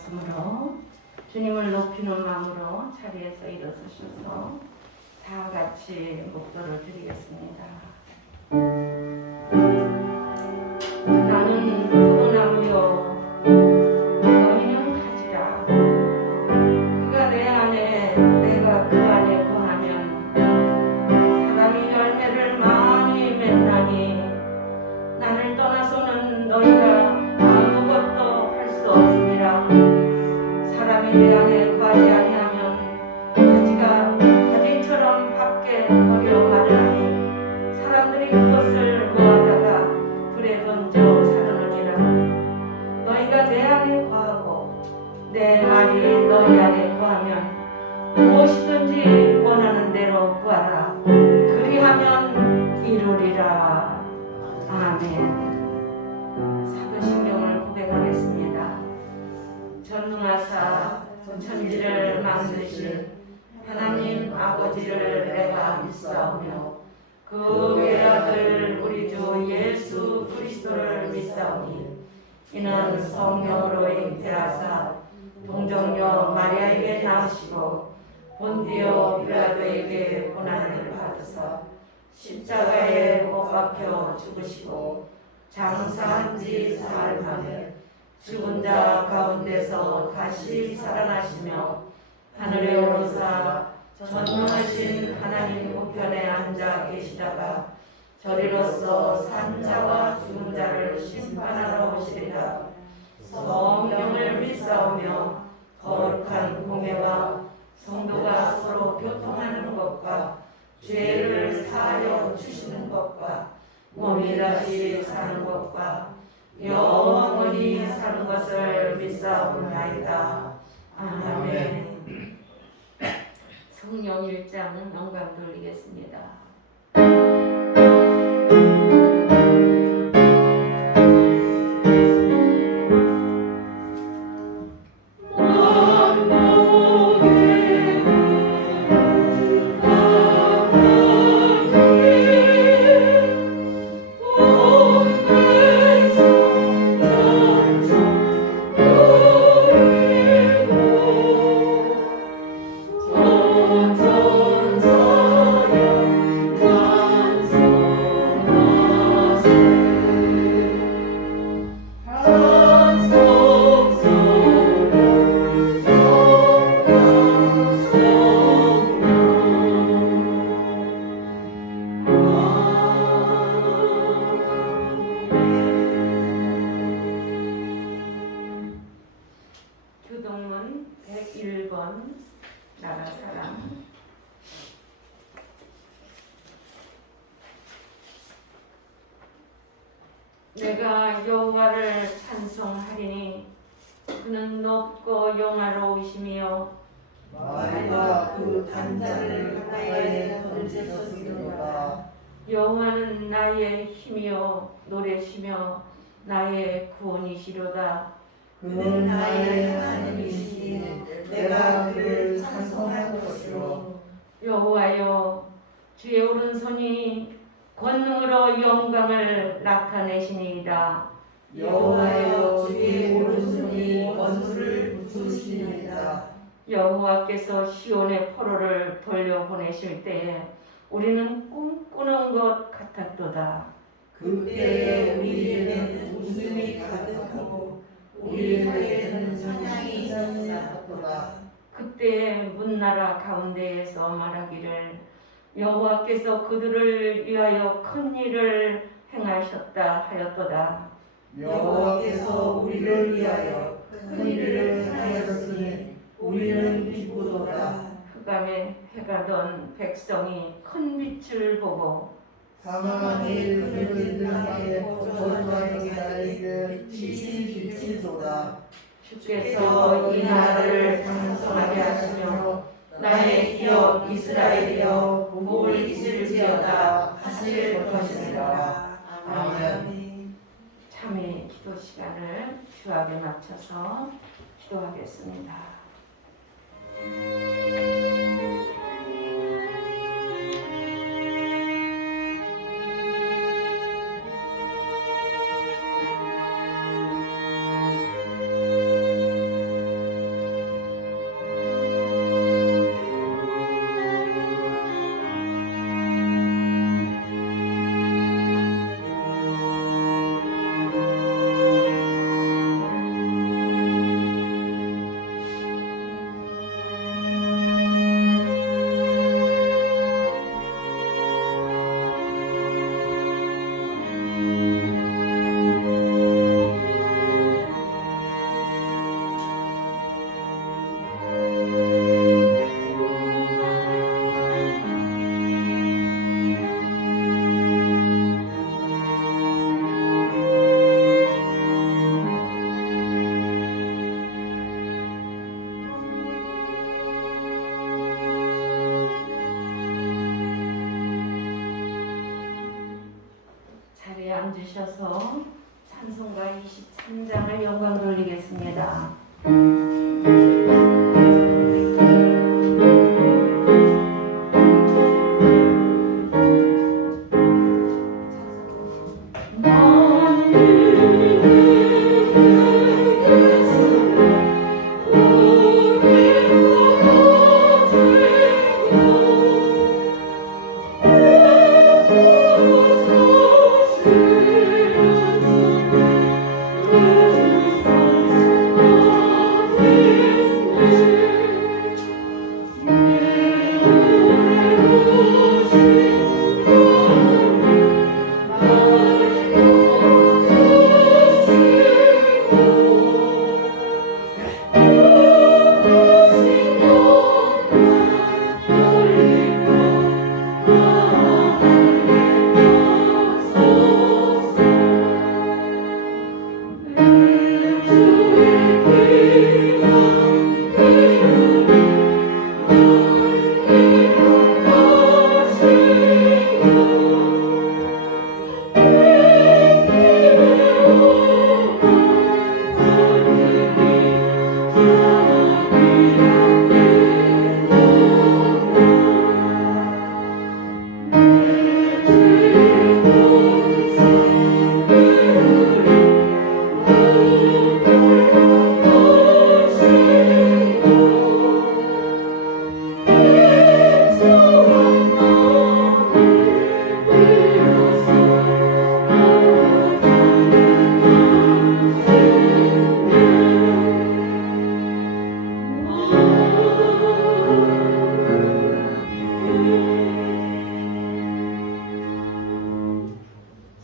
말씀으로 주님을 높이는 마음으로 자리에서 일어서셔서 다 같이 목도를 드리겠습니다. 나는 포도나무요 너희는 가지라. 그가 내 안에 내가 그 안에 거하면 사람이 열매를 많이 맺나니 나를 떠나서는 너희가 아무것도 할 수 없으리라. 사람이 내 안에 거하지 아니하면 가지가 가지처럼 밖에 버려 마르나니 사람들이 그것을 모아다가 불에 던져 사르느니라. 너희가 내 안에 거하고 내 말이 너희 안에 거하면 무엇이든지 원하는 대로 구하라. 그리하면 이루리라. 아멘. 사도신경을 고백하겠습니다. 전능하사 천지를 만드신 하나님 아버지를 내가 믿사오며 그 외아들 우리 주 예수 그리스도를 믿사오니 이는 성령으로 잉태하사 동정녀 마리아에게 나으시고 본디오 빌라도에게 고난을 받으사 십자가에 못 박혀 죽으시고 장사한 지 사흘 만에 죽은 자 가운데서 다시 살아나시며 하늘에 오르사 전능하신 하나님 우편에 앉아 계시다가 저리로서 산 자와 죽은 자를 심판하러 오시리라. 성령을 믿사오며 거룩한 공예와 성도가 서로 교통하는 것과 죄를 사하여 주시는 것과 몸이 다시 사는 것과 영원히 사는 것을 믿사옵나이다. 아멘. 성령 1장 영광 돌리겠습니다. 교동문 101번 나라 사랑. 내가 여호와를 찬송하리니 그는 높고 영화로우시며 말과 그 단자를 바다에 던지셨으니까. 여호와는 나의 힘이요 노래시며 나의 구원이시로다. 그는 나의 하나님이시니 내가 그를 찬송할 것이요. 여호와여 주의 오른손이 권능으로 영광을 나타내시니이다. 여호와여 주의 오른손이 원수를 부수시니이다. 여호와께서 시온의 포로를 돌려보내실 때에 우리는 꿈꾸는 것 같았도다. 그때에 우리에게는 웃음이 가득하고 우리에게는 찬양이 있었도다. 그때에 문나라 가운데에서 말하기를 여호와께서 그들을 위하여 큰 일을 행하셨다 하였도다. 여호와께서 우리를 위하여 큰 일을 행하였으니 우리는 기쁘도다. 흑암에 해가 던 백성이 큰 빛을 보고 사망의 그늘 등에 거주하는 자에게 빛이 비치도다. 주께서 이 나라를 장성하게 하시며 나의 기업 이스라엘이여 복을 이실지어다 하실 것이니라. 아멘. 참회 기도 시간을 주하게 맞춰서 기도하겠습니다.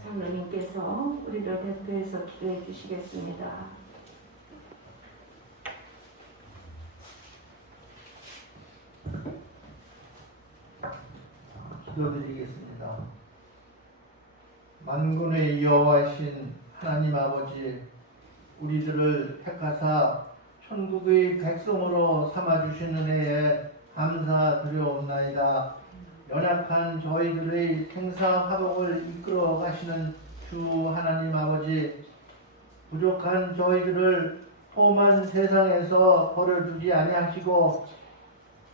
장로님께서 우리를 대표해서 기도해 주시겠습니다. 기도드리겠습니다. 만군의 여호와신 하나님 아버지, 우리들을 택하사 천국의 백성으로 삼아주시는 은혜에 감사드려옵나이다. 연약한 저희들의 생사화복을 이끌어 가시는 주 하나님 아버지, 부족한 저희들을 험한 세상에서 버려두지 아니하시고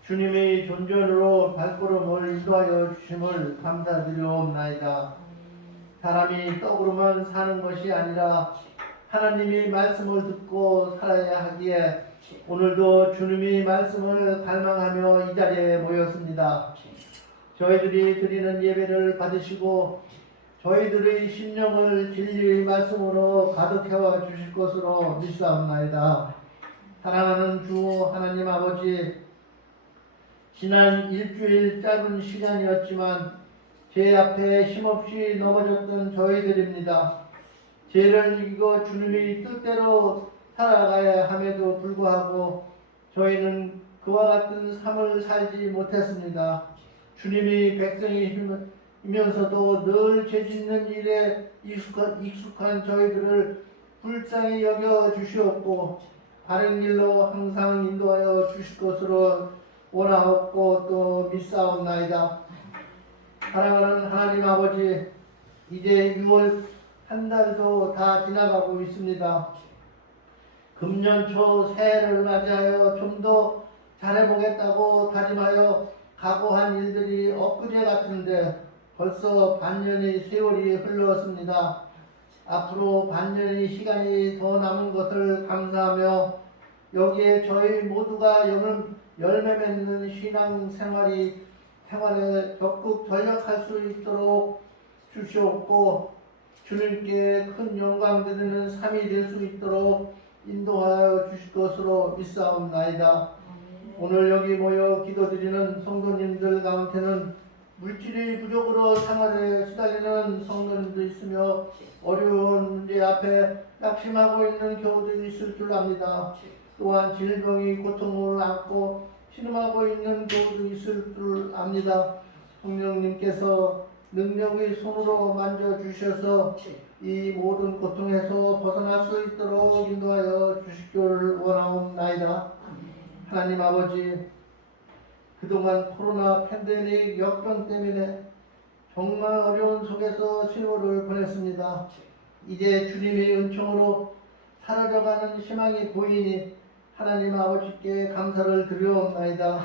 주님의 존전으로 발걸음을 인도하여 주심을 감사드려옵나이다. 사람이 떡으로만 사는 것이 아니라 하나님의 말씀을 듣고 살아야 하기에 오늘도 주님의 말씀을 갈망하며 이 자리에 모였습니다. 저희들이 드리는 예배를 받으시고 저희들의 심령을 진리의 말씀으로 가득해와 주실 것으로 믿사옵나이다. 사랑하는 주 하나님 아버지, 지난 일주일 짧은 시간이었지만 제 앞에 힘없이 넘어졌던 저희들입니다. 죄를 이기고 주님의 뜻대로 살아가야 함에도 불구하고 저희는 그와 같은 삶을 살지 못했습니다. 주님의 백성이면서도 늘 죄짓는 일에 익숙한 저희들을 불쌍히 여겨 주시옵고 바른 길로 항상 인도하여 주실 것으로 원하옵고 또 믿사옵나이다. 사랑하는 하나님 아버지, 이제 6월 한 달도 다 지나가고 있습니다. 금년 초 새해를 맞이하여 좀 더 잘해보겠다고 다짐하여 각오한 일들이 엊그제 같은데 벌써 반년의 세월이 흘렀습니다. 앞으로 반년의 시간이 더 남은 것을 감사하며 여기에 저희 모두가 열매 맺는 신앙 생활에 적극 전력할 수 있도록 주시옵고 주님께 큰 영광 드리는 삶이 될 수 있도록 인도하여 주실 것으로 믿사옵나이다. 오늘 여기 모여 기도드리는 성도님들 가운데는 물질의 부족으로 생활에 시달리는 성도님도 있으며 어려운 문제 앞에 낙심하고 있는 경우도 있을 줄 압니다. 또한 질병이 고통을 안고 신음하고 있는 경우도 있을 줄 압니다. 성령님께서 능력의 손으로 만져주셔서 이 모든 고통에서 벗어날 수 있도록 인도하여 주실 줄 원하옵나이다. 하나님 아버지, 그동안 코로나 팬데믹 역병 때문에 정말 어려운 속에서 세월을 보냈습니다. 이제 주님의 은총으로 사라져가는 희망이 보이니 하나님 아버지께 감사를 드리옵나이다.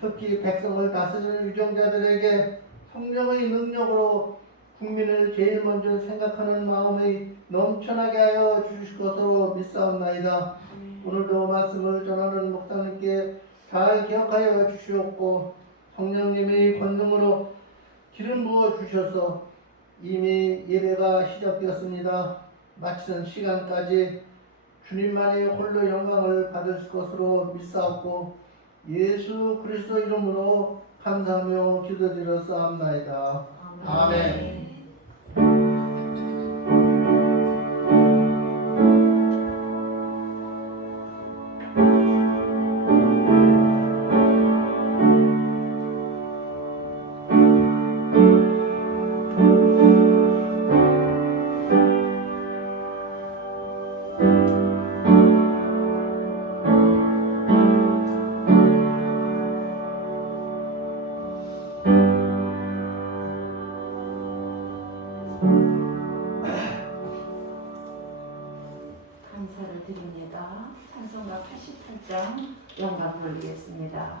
특히 백성을 다스리는 유정자들에게 성령의 능력으로 국민을 제일 먼저 생각하는 마음이 넘쳐나게 하여 주실 것으로 믿사옵나이다. 오늘도 말씀을 전하는 목사님께 잘 기억하여 주시옵고 성령님의 권능으로 기름 부어 주셔서 이미 예배가 시작되었습니다. 마치는 시간까지 주님만의 홀로 영광을 받을 것으로 믿사옵고 예수 그리스도 이름으로 감사하며 기도드렸사옵나이다. 아멘. 감사를 드립니다. 찬송가 88장 영광 돌리겠습니다.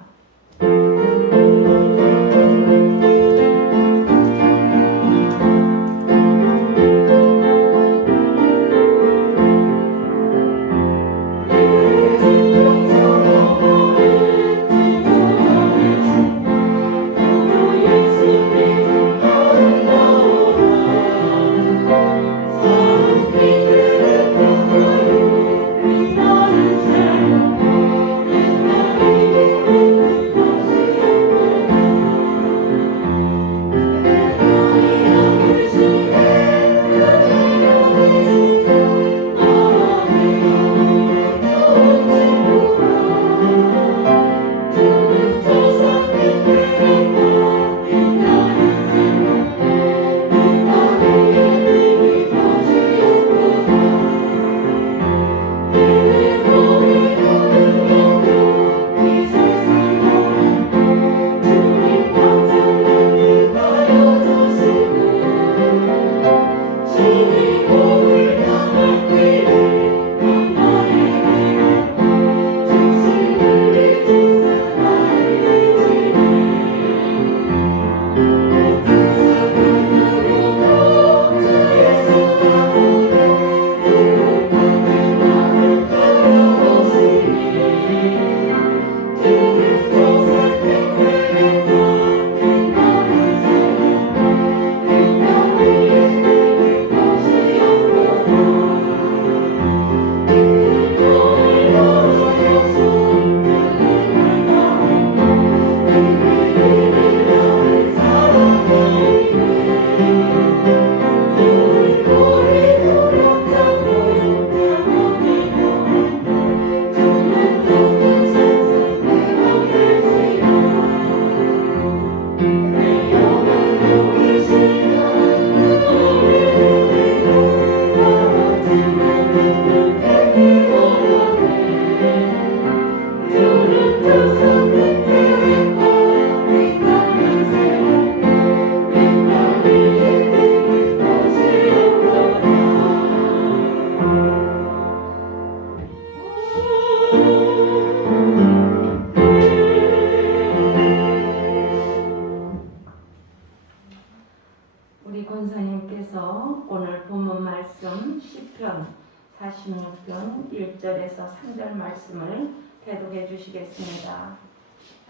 우리 권사님께서 오늘 본문 말씀 시편 46편 1절에서 3절 말씀을 대독해 주시겠습니다.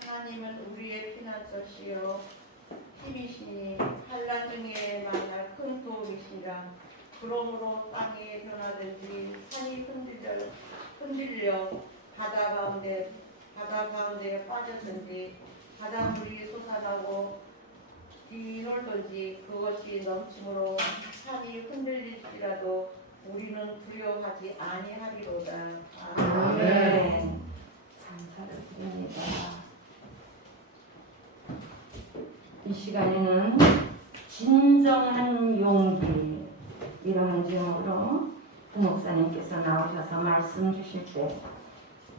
하나님은 우리의 피난처시요 힘이시니 환난 중에 만날 큰 도움이시라. 그러므로 땅이 변하든지 산이 흔들려 바다 가운데에 빠졌든지 바닷물이 솟아나고 뛰놀든지 그것이 넘침으로 산이 흔들릴지라도 우리는 두려워하지 아니하리로다. 아멘. 감사를 드립니다. 이 시간에는 진정한 용기 이런 제목으로 부 목사님께서 나오셔서 말씀 주실 때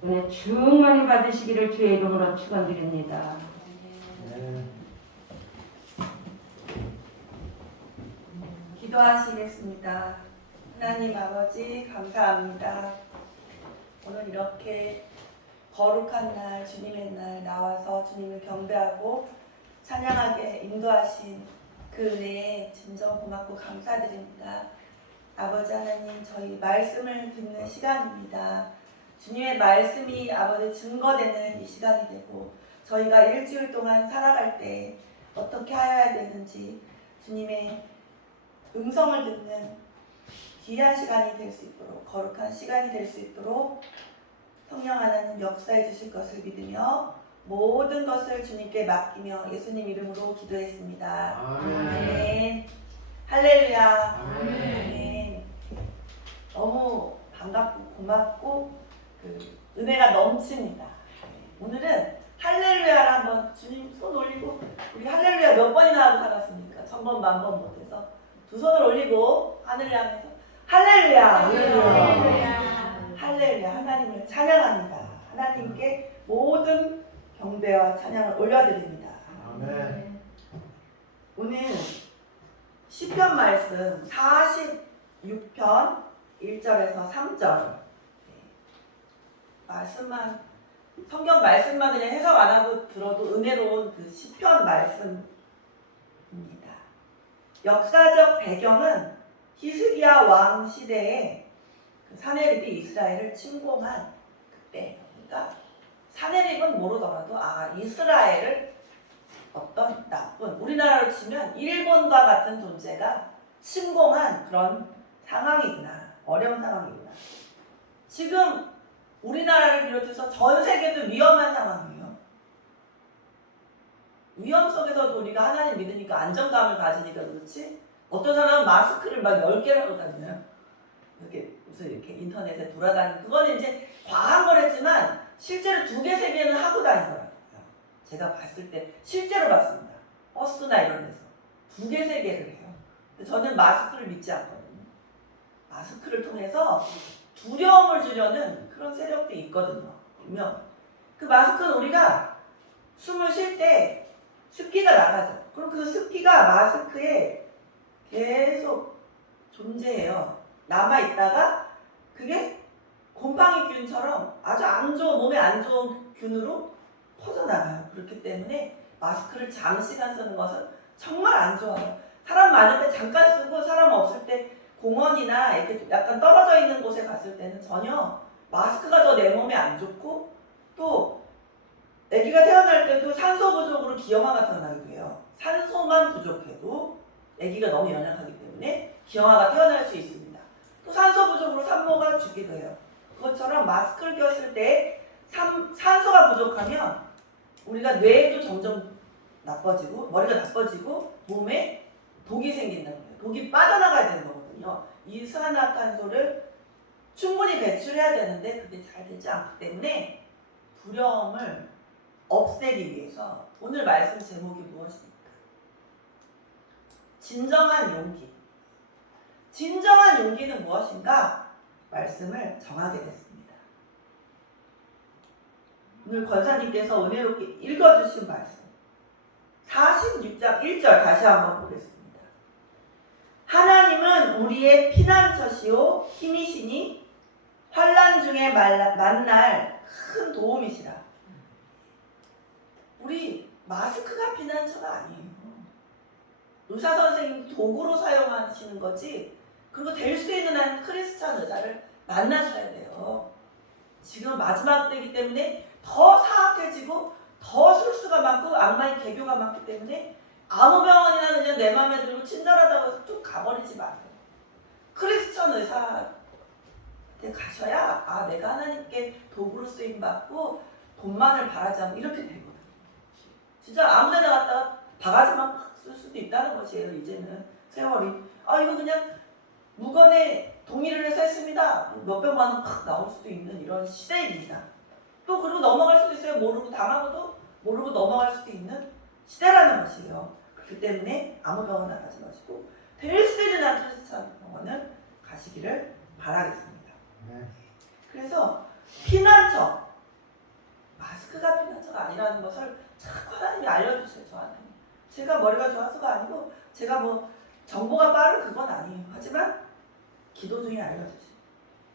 은혜 충만히 받으시기를 주의 이름으로 축원드립니다. 기도하시겠습니다. 하나님 아버지 감사합니다. 오늘 이렇게 거룩한 날, 주님의 날 나와서 주님을 경배하고 찬양하게 인도하신 그 은혜에 진정 고맙고 감사드립니다. 아버지 하나님, 저희 말씀을 듣는 시간입니다. 주님의 말씀이 아버지 증거되는 이 시간이 되고 저희가 일주일 동안 살아갈 때 어떻게 하여야 되는지 주님의 음성을 듣는 귀한 시간이 될 수 있도록, 거룩한 시간이 될 수 있도록 성령 하나님 역사해 주실 것을 믿으며 모든 것을 주님께 맡기며 예수님 이름으로 기도했습니다. 아멘. 할렐루야. 아멘. 너무 반갑고 고맙고 은혜가 넘칩니다. 오늘은 할렐루야를 한번 주님 손 올리고, 우리 할렐루야 몇 번이나 하고 살았습니까? 1000번 만번 못해서 두 손을 올리고 하늘을 향해서 할렐루야. 할렐루야. 할렐루야. 하나님을 찬양합니다. 하나님께 모든 경배와 찬양을 올려드립니다. 아멘. 오늘 시편 말씀 46편 1절에서 3절 말씀만, 성경 말씀만 그냥 해석 안 하고 들어도 은혜로운 그 시편 말씀입니다. 역사적 배경은 히스기야 왕 시대에 그 사네립이 이스라엘을 침공한 그때. 그러니까 사네립은 모르더라도 이스라엘을 어떤 나쁜, 우리나라로 치면 일본과 같은 존재가 침공한 그런 상황이구나, 어려운 상황이구나. 지금 우리나라를 비롯해서 전 세계도 위험한 상황이에요. 위험 속에서도 우리가 하나님 믿으니까 안정감을 가지니까 그렇지, 어떤 사람은 마스크를 막 10개를 하고 다녀요. 이렇게 무슨 이렇게 인터넷에 돌아다니는, 그거는 이제 과한 거랬지만 실제로 2개, 3개는 하고 다니더라고요. 제가 봤을 때 실제로 봤습니다. 버스나 이런 데서 2개, 3개를 해요. 근데 저는 마스크를 믿지 않거든요. 마스크를 통해서 두려움을 주려는 그런 세력도 있거든요. 그러면 그 마스크는 우리가 숨을 쉴 때 습기가 나가죠. 그럼 그 습기가 마스크에 계속 존재해요. 남아있다가 그게 곰팡이균처럼 아주 안 좋은, 몸에 안 좋은 균으로 퍼져나가요. 그렇기 때문에 마스크를 장시간 쓰는 것은 정말 안 좋아요. 사람 많을 때 잠깐 쓰고 사람 없을 때 공원이나 이렇게 약간 떨어져 있는 곳에 갔을 때는 전혀 마스크가 더 내 몸에 안 좋고, 또 아기가 태어날 때도 산소 부족으로 기형아가 태어나기도 해요. 산소만 부족해도 아기가 너무 연약하기 때문에 기형아가 태어날 수 있습니다. 또 산소 부족으로 산모가 죽기도 해요. 그것처럼 마스크를 꼈을 때 산소가 부족하면 우리가 뇌도 점점 나빠지고 머리가 나빠지고 몸에 독이 생긴다는 거예요. 독이 빠져나가야 되는 거거든요. 이산화탄소를 충분히 배출해야 되는데 그게 잘 되지 않기 때문에 두려움을 없애기 위해서 오늘 말씀 제목이 무엇입니까? 진정한 용기. 진정한 용기는 무엇인가? 말씀을 정하게 됐습니다. 오늘 권사님께서 은혜롭게 읽어주신 말씀 46장 1절 다시 한번 보겠습니다. 하나님은 우리의 피난처시오 힘이시니 환난 중에 만날 큰 도움이시라. 우리 마스크가 피난처가 아니에요. 의사 선생님 도구로 사용하시는 거지. 그리고 될 수 있는 한 크리스찬 의사를 만나셔야 돼요. 지금 마지막 때이기 때문에 더 사악해지고 더 술수가 많고 악마의 개교가 많기 때문에 아무 병원이나 그냥 내 맘에 들고 친절하다고 해서 쭉 가버리지 마세요. 크리스천 의사한테 가셔야 내가 하나님께 도구로 쓰임받고 돈만을 바라지 않고 이렇게 되거든요. 진짜 아무 데나 갔다가 바가지만 팍 쓸 수도 있다는 것이에요. 이제는 세월이 이거 그냥 무건에 동의를 해서 했습니다. 몇백만 원 팍 나올 수도 있는 이런 시대입니다. 또 그리고 넘어갈 수도 있어요. 모르고 당하고도 모르고 넘어갈 수도 있는 시대라는 것이에요. 그렇기 때문에 아무 병원에 가지 마시고 될 수 있는 한 크리스찬 병원을 가시기를 바라겠습니다. 네. 그래서 피난처, 마스크가 피난처가 아니라는 것을 자꾸 하나님이 알려주세요. 저한테. 제가 머리가 좋아서가 아니고 제가 뭐 정보가 빠른 그건 아니에요. 하지만 기도 중에 알려주세요.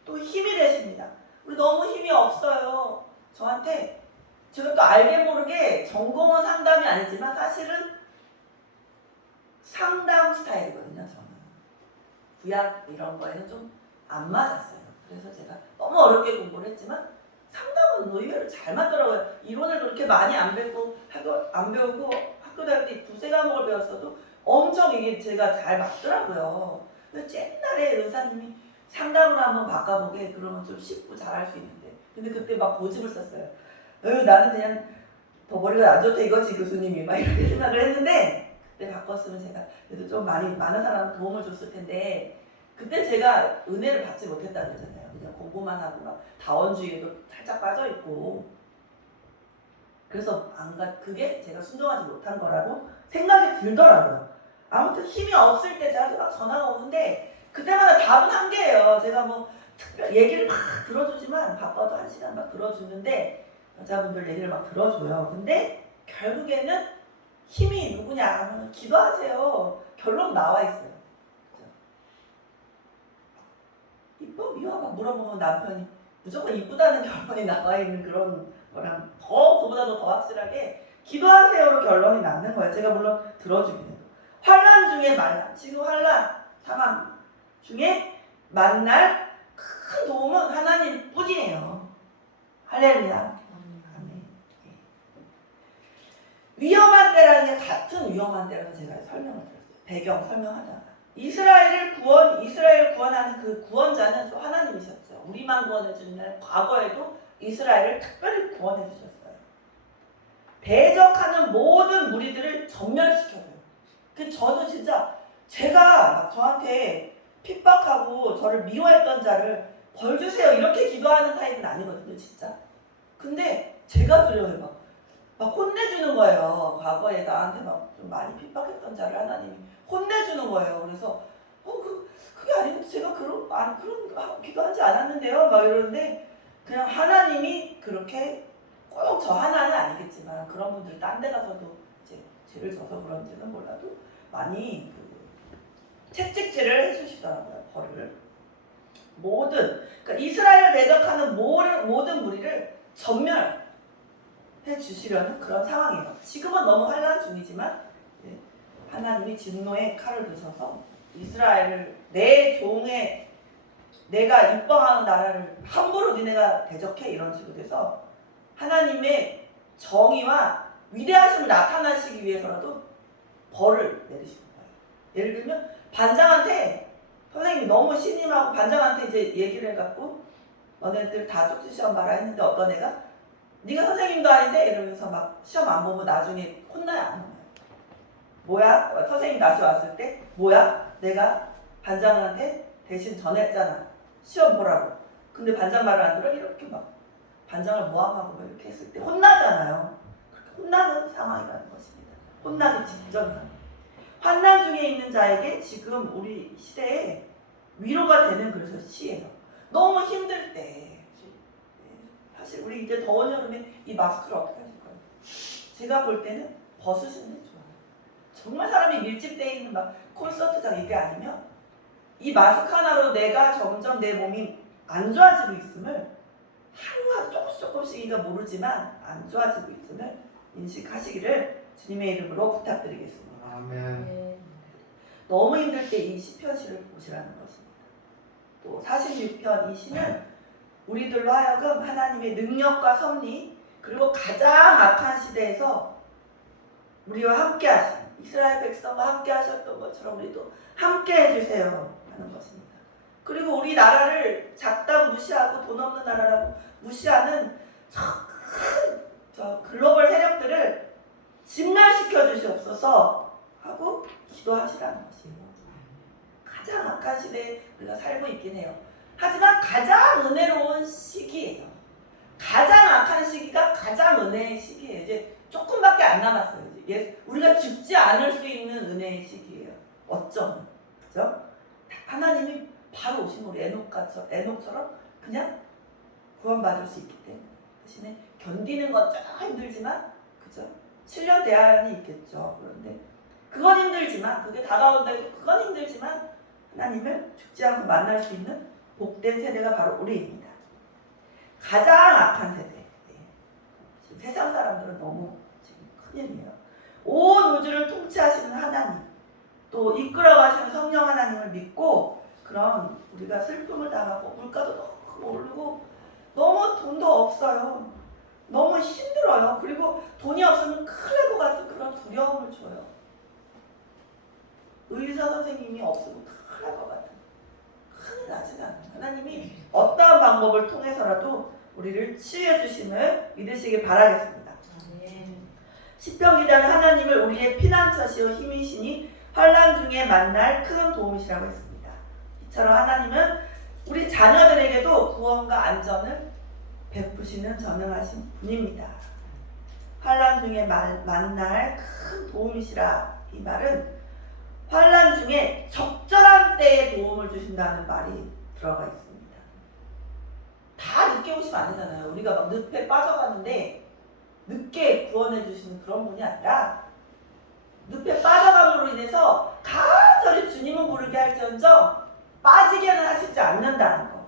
또 힘이 되십니다. 우리 너무 힘이 없어요. 저한테 제가 또 알게 모르게 전공은 상담이 아니지만 사실은 상담 스타일이거든요. 저는 구약 이런 거에는 좀 안 맞았어요. 그래서 제가 너무 어렵게 공부를 했지만 상담은 의외로 잘 맞더라고요. 이론을 그렇게 많이 안 배우고 학교 다닐 때 두세 과목을 배웠어도 엄청 이게 제가 잘 맞더라고요. 그래서 옛날에 의사님이 상담으로 한번 바꿔보게 그러면 좀 쉽고 잘할 수 있는데 근데 그때 막 고집을 썼어요. 나는 그냥 더 머리가 안 좋다 이거지 교수님이 막 이렇게 생각을 했는데 그때 바꿨으면 제가 그래도 좀 많은 사람 도움을 줬을 텐데 그때 제가 은혜를 받지 못했다는 거잖아요. 그냥 공부만 하고 막 다원주의에도 살짝 빠져 있고 그래서 그게 제가 순종하지 못한 거라고 생각이 들더라고요. 아무튼 힘이 없을 때 제가 막 전화가 오는데 그때마다 답은 한 개예요. 제가 뭐 특별 얘기를 막 들어주지만 바빠도 1시간 막 들어주는데 여자분들 얘기를 막 들어줘요. 근데 결국에는 힘이 누구냐 하면 기도하세요. 결론 나와 있어요. 이뻐? 미워? 막 물어보면 남편이 무조건 이쁘다는 결론이 나와 있는 그런 거랑 그보다도 더 확실하게 기도하세요로 결론이 나는 거예요. 제가 물론 들어주긴 해도 환난 중에 만남, 지금 환난 상황 중에 만날 큰 도움은 하나님 뿐이에요. 할렐루야. 아멘. 위험한 때라는 게 같은 위험한 때라서 제가 설명을 드렸어요. 배경 설명하다가 이스라엘 구원하는 그 구원자는 또 하나님이셨죠. 우리만 구원해 주는 날 과거에도 이스라엘을 특별히 구원해 주셨어요. 대적하는 모든 무리들을 전멸시켜요. 저는 진짜 제가 막 저한테 핍박하고 저를 미워했던 자를 벌 주세요 이렇게 기도하는 타입은 아니거든요, 진짜. 근데 제가 두려워요. 막 혼내주는 거예요. 과거에 나한테 막 좀 많이 핍박했던 자를 하나님이 혼내주는 거예요. 그래서 그게 아니고 제가 그런 기도하지 않았는데요. 막 이러는데 그냥 하나님이 그렇게 꼭 저 하나는 아니겠지만 그런 분들 딴 데 가서도 이제 죄를 져서 그런지는 몰라도 많이 채찍질을 해주시더라고요. 벌을. 그러니까 이스라엘을 대적하는 모든 무리를 전멸해 주시려는 그런 상황이에요. 지금은 너무 환난 중이지만 하나님이 진노의 칼을 드셔서 이스라엘을 내가 이뻐하는 나라를 함부로 니네가 대적해 이런 식으로 돼서 하나님의 정의와 위대하심을 나타나시기 위해서라도 벌을 내리시는 거예요. 예를 들면 반장한테 선생님이 너무 신임하고 반장한테 이제 얘기를 해갖고 너네들 다 쪽지 시험 봐라 했는데 어떤 애가 네가 선생님도 아닌데 이러면서 막 시험 안 보고 나중에 혼나야 안 혼나요. 뭐야? 선생님 다시 왔을 때 뭐야? 내가 반장한테 대신 전했잖아. 시험 보라고. 근데 반장 말을 안 들어? 이렇게 막 반장을 모함하고 막 이렇게 했을 때 혼나잖아요. 그렇게 혼나는 상황이라는 것입니다. 혼나기 직전이라는. 환난 중에 있는 자에게 지금 우리 시대에 위로가 되는 그래서 시예요. 너무 힘들 때 사실 우리 이제 더운 여름에 이 마스크를 어떻게 하실 거예요? 제가 볼 때는 벗으시는 게 좋아요. 정말 사람이 밀집되어 있는 막 콘서트장 이게 아니면 이 마스크 하나로 내가 점점 내 몸이 안 좋아지고 있음을 하루하루 조금씩이가 모르지만 안 좋아지고 있음을 인식하시기를 주님의 이름으로 부탁드리겠습니다. 아멘. 너무 힘들 때 이 시편시를 보시라는 것입니다. 또 46편 이 시는 우리들로 하여금 하나님의 능력과 섭리 그리고 가장 악한 시대에서 우리와 함께 하신 이스라엘 백성과 함께 하셨던 것처럼 우리도 함께 해주세요 하는 것입니다. 그리고 우리 나라를 작다고 무시하고 돈 없는 나라라고 무시하는 저 글로벌 세력들을 진멸시켜 주시옵소서 하고 기도하시라는 것이에요. 가장 악한 시대에 우리가 살고 있긴 해요. 하지만 가장 은혜로운 시기예요. 가장 악한 시기가 가장 은혜의 시기예요. 이제 조금밖에 안 남았어요. 이제 우리가 죽지 않을 수 있는 은혜의 시기예요. 어쩌면 그죠? 하나님이 바로 오신 우리 에녹처럼 그냥 구원받을 수 있기 때문에 대신에 견디는 건 좀 힘들지만 그죠? 7년 대화연이 있겠죠. 그런데 그건 힘들지만 그게 다가온다고 그건 힘들지만 하나님을 죽지 않고 만날 수 있는 복된 세대가 바로 우리입니다. 가장 악한 세대. 지금 세상 사람들은 너무 지금 큰일이에요. 온 우주를 통치하시는 하나님, 또 이끌어가시는 성령 하나님을 믿고 그런 우리가 슬픔을 당하고 물가도 너무 오르고 너무 돈도 없어요. 너무 힘들어요. 그리고 돈이 없으면 큰일 날 것 같은 그런 두려움을 줘요. 의사 선생님이 없으면 큰일 날 것 같은 큰일 나지는 않아요. 하나님이 어떠한 방법을 통해서라도 우리를 치유해 주심을 믿으시길 바라겠습니다. 시편 기자는 하나님을 우리의 피난처시요 힘이시니 환난 중에 만날 큰 도움이시라고 했습니다. 이처럼 하나님은 우리 자녀들에게도 구원과 안전을 베푸시는 전능하신 분입니다. 환난 중에 만날 큰 도움이시라. 이 말은 환난 중에 적절한 때에 도움을 주신다는 말이 들어가 있습니다. 다 늦게 오시면 안 되잖아요. 우리가 막 늪에 빠져가는데 늦게 구원해 주시는 그런 분이 아니라 늪에 빠져감으로 인해서 간절히 주님을 부르게 할지언정 빠지게는 하시지 않는다는 거.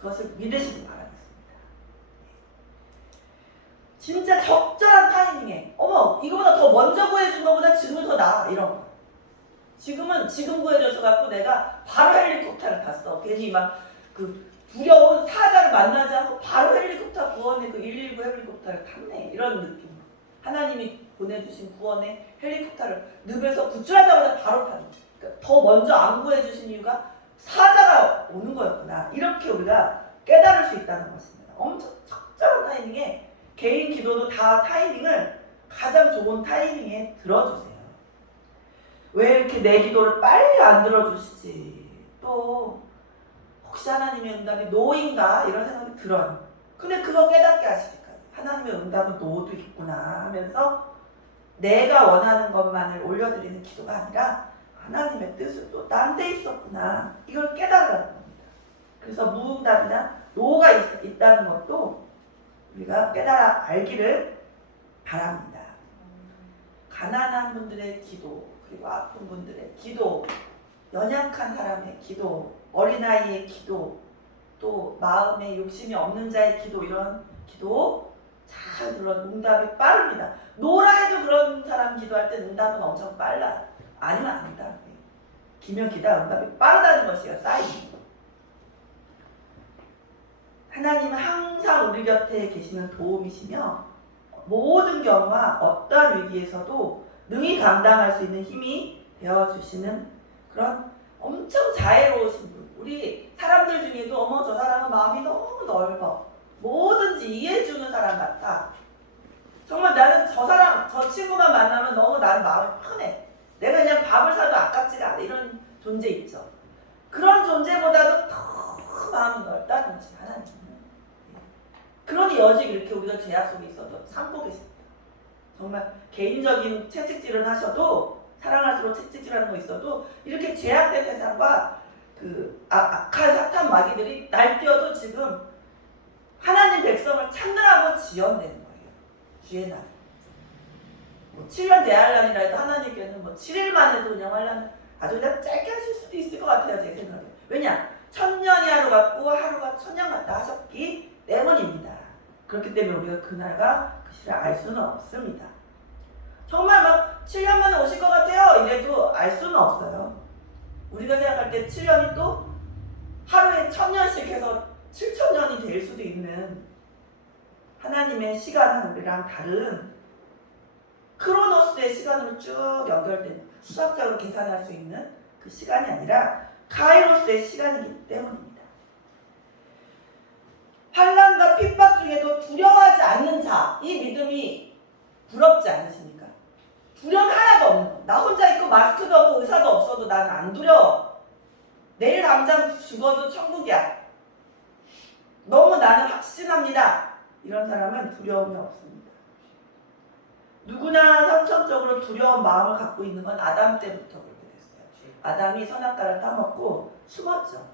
그것을 믿으시기 바라겠습니다. 진짜 적절한 타이밍에 어머 이거보다 더 먼저 구해준 거보다 지금은 더 나아 이런 거. 지금은 지금 구해줘서 갖고 내가 바로 헬리콥터를 탔어. 괜히 막 그 두려운 사자를 만나지 않고 바로 헬리콥터 구원의 그 119 헬리콥터를 탔네. 이런 느낌. 하나님이 보내주신 구원의 헬리콥터를 늪에서 구출하자마자 바로 타는. 그러니까 더 먼저 안 구해주신 이유가 사자가 오는 거였구나. 이렇게 우리가 깨달을 수 있다는 것입니다. 엄청 적절한 타이밍에 개인 기도도 다 타이밍을 가장 좋은 타이밍에 들어주세요. 왜 이렇게 내 기도를 빨리 안 들어주시지? 또 혹시 하나님의 응답이 노인가? 이런 생각이 들어요. 근데 그거 깨닫게 하시니까 하나님의 응답은 노도 있구나 하면서 내가 원하는 것만을 올려드리는 기도가 아니라 하나님의 뜻은 또 딴 데 있었구나. 이걸 깨달으라는 겁니다. 그래서 무응답이나 노가 있다는 것도 우리가 깨달아 알기를 바랍니다. 가난한 분들의 기도, 그리고 아픈 분들의 기도, 연약한 사람의 기도, 어린아이의 기도, 또 마음에 욕심이 없는 자의 기도, 이런 기도 잘 들어 응답이 빠릅니다. 노라 해도 그런 사람 기도할 때 응답은 엄청 빨라. 아니면 아니다. 기면 기다 응답이 빠르다는 것이에요. 사인. 하나님은 항상 우리 곁에 계시는 도움이시며 모든 경우와 어떠한 위기에서도 능히 감당할 수 있는 힘이 되어주시는 그런 엄청 자애로우신 분. 우리 사람들 중에도 어머 저 사람은 마음이 너무 넓어. 뭐든지 이해해주는 사람 같아. 정말 나는 저 사람, 저 친구만 만나면 너무 나는 마음이 편해. 내가 그냥 밥을 사도 아깝지가 않아. 이런 존재 있죠. 그런 존재보다도 더 마음이 넓다는 것이 하나님은. 그러니 여직 이렇게 우리가 죄악 속에 있어도 참고 계십니다. 정말 개인적인 채찍질을 하셔도 사랑할수록 채찍질하는 거 있어도 이렇게 죄악된 세상과 그 악한 사탄 마귀들이 날뛰어도 지금 하나님 백성을 찾느라고 지연되는 거예요. 주의 날. 뭐 7년 대환란이라 해도 하나님께는 뭐 7일만 해도 그냥 환란 아주 그냥 짧게 하실 수도 있을 것 같아요. 제 생각에. 왜냐? 1000년이 하루 같고 하루가 1000년 같다 하셨기 때문입니다. 그렇기 때문에 우리가 그날과 그 시를 알 수는 없습니다. 정말 막 7년 만에 오실 것 같아요. 이래도 알 수는 없어요. 우리가 생각할 때 7년이 또 하루에 1000년씩 해서 7000년이 될 수도 있는 하나님의 시간이랑 다른 크로노스의 시간으로 쭉 연결된 수학적으로 계산할 수 있는 그 시간이 아니라 카이로스의 시간이기 때문입니다. 환난과 핍박 중에도 두려워하지 않는 자, 이 믿음이 부럽지 않으십니까? 두려움 하나도 없는 거. 나 혼자 있고 마스크도 없고 의사도 없어도 나는 안 두려워. 내일 당장 죽어도 천국이야. 너무 나는 확신합니다. 이런 사람은 두려움이 없습니다. 누구나 선천적으로 두려운 마음을 갖고 있는 건 아담 때부터 그렇게 됐어요. 아담이 선악과를 따먹고 숨었죠.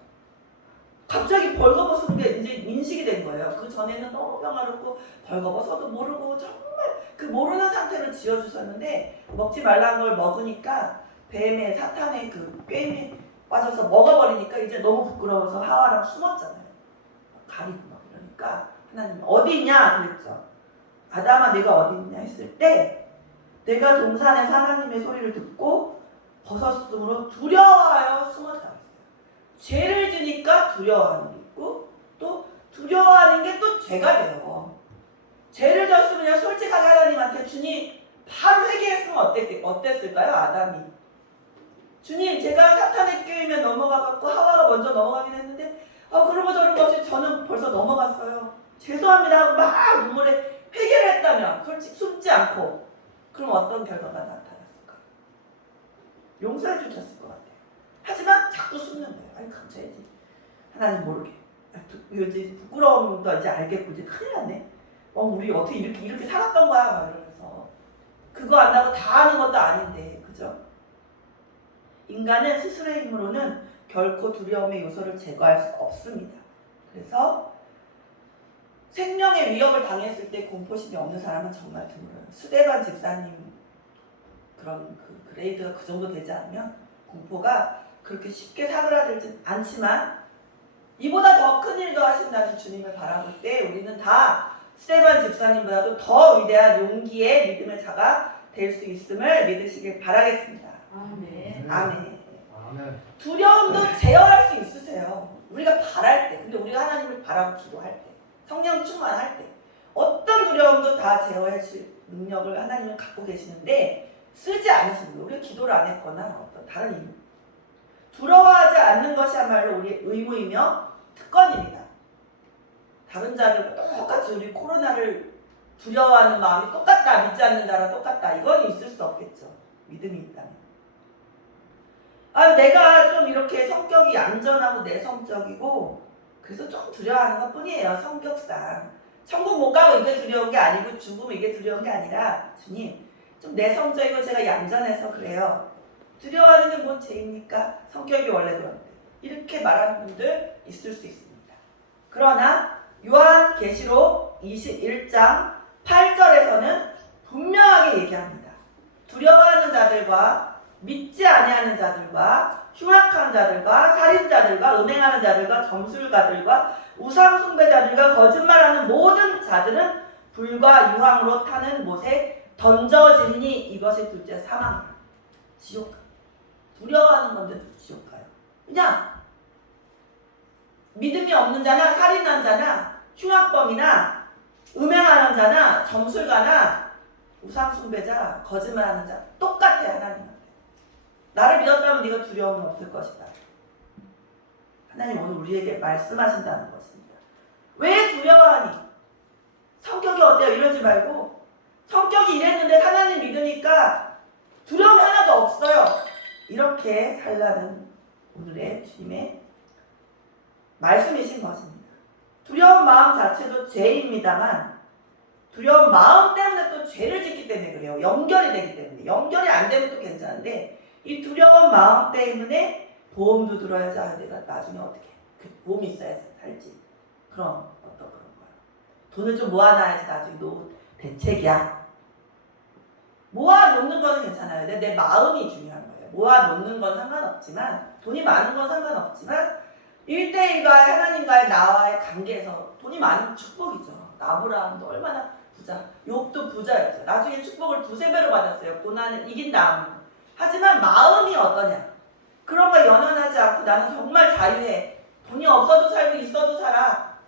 갑자기 벌거벗은 게 이제 인식이 된 거예요. 그 전에는 너무 평화롭고 벌거벗어도 모르고 정말 그 모르는 상태로 지어주셨는데 먹지 말라는 걸 먹으니까 뱀의 사탄의 그 꾀임에 빠져서 먹어버리니까 이제 너무 부끄러워서 하와랑 숨었잖아요. 가리고 막 그러니까 하나님 어디 있냐 그랬죠. 아담아 내가 어디 있냐 했을 때 내가 동산에서 하나님의 소리를 듣고 벗었으므로 두려워하여 숨었다 했어요. 죄를 지니까 두려워하는 게 있고 또 두려워하는 게 또 죄가 돼요. 죄를 졌으면 그냥 솔직하게 하나님한테 주님 바로 회개했으면 어땠을까요? 아담이. 주님 제가 사탄에 끼이면 넘어가갖고 하와가 먼저 넘어가긴 했는데 그런 거 저런 거 없이 저는 벌써 넘어갔어요. 죄송합니다 하고 막 눈물에 회개를 했다면 솔직히 숨지 않고 그럼 어떤 결과가 나타났을까요? 용서해 주셨을 것 같아요. 하지만 자꾸 숨는 거예요. 아니 감사해야지. 하나님 모르게. 이제 부끄러움도 이제 알겠고 이제 큰일 났네. 우리 어떻게 이렇게 살았던 거야 막 이러면서 그거 안다고 다 하는 것도 아닌데 그죠? 인간은 스스로의 힘으로는 결코 두려움의 요소를 제거할 수 없습니다. 그래서 생명의 위협을 당했을 때 공포심이 없는 사람은 정말 드물어요. 수대반 집사님 그런 그 그레이드가 그 정도 되지 않으면 공포가 그렇게 쉽게 사그라들지 않지만 이보다 더 큰 일도 하신다는 주님을 바라볼 때 우리는 다 스테반 집사님보다도 더 위대한 용기의 믿음의 자가 될 수 있음을 믿으시길 바라겠습니다. 아멘. 아멘. 아멘. 두려움도 제어할 수 있으세요. 우리가 바랄 때, 근데 우리가 하나님을 바라고 기도할 때, 성령 충만할 때 어떤 두려움도 다 제어하실 능력을 하나님은 갖고 계시는데 쓰지 않으십니다. 우리가 기도를 안 했거나 어떤 다른 이유. 두려워하지 않는 것이야말로 우리의 의무이며 특권입니다. 다른 자들과 똑같이 우리 코로나를 두려워하는 마음이 똑같다, 믿지 않는 자랑 똑같다. 이건 있을 수 없겠죠. 믿음이 있다면. 내가 좀 이렇게 성격이 얌전하고 내성적이고 그래서 좀 두려워하는 것 뿐이에요. 성격상. 천국 못 가고 이게 두려운 게 아니고 죽으면 이게 두려운 게 아니라 주님 좀 내성적이고 제가 얌전해서 그래요. 두려워하는 게 뭔 죄입니까? 성격이 원래 그런데. 이렇게 말하는 분들 있을 수 있습니다. 그러나 요한계시록 21장 8절에서는 분명하게 얘기합니다. 두려워하는 자들과 믿지 아니하는 자들과 흉악한 자들과 살인자들과 음행하는 자들과 점술가들과 우상 숭배자들과 거짓말하는 모든 자들은 불과 유황으로 타는 못에 던져지니 이것이 둘째 사망이라. 지옥 가. 두려워하는 건데도 지옥 가요. 그냥 믿음이 없는 자나 살인한 자나 흉악범이나 음행하는 자나 점술가나 우상숭배자 거짓말하는 자 똑같아 하나님한테. 나를 믿었다면 네가 두려움은 없을 것이다. 하나님 오늘 우리에게 말씀하신다는 것입니다. 왜 두려워하니? 성격이 어때요? 이러지 말고 성격이 이랬는데 하나님 믿으니까 두려움이 하나도 없어요. 이렇게 살라는 오늘의 주님의 말씀이신 것입니다. 두려운 마음 자체도 죄입니다만 두려운 마음 때문에 또 죄를 짓기 때문에 그래요. 연결이 되기 때문에. 연결이 안 되면 또 괜찮은데 이 두려운 마음 때문에 보험도 들어야지 내가 나중에 어떻게 그 보험이 있어야 살지. 그럼 어떤 그런 거야. 돈을 좀 모아놔야지 나중에 노후 대책이야. 모아놓는 건 괜찮아요. 근데 내 마음이 중요한 거예요. 모아놓는 건 상관없지만 돈이 많은 건 상관없지만 1대1과의 하나님과의 나와의 관계에서 돈이 많은 축복이죠. 아브라함도 얼마나 부자, 욥도 부자였죠. 나중에 축복을 2~3배로 받았어요. 고난을 이긴 다음에. 하지만 마음이 어떠냐? 그런 거 연연하지 않고 나는 정말 자유해. 돈이 없어도 살고 있어도 살아.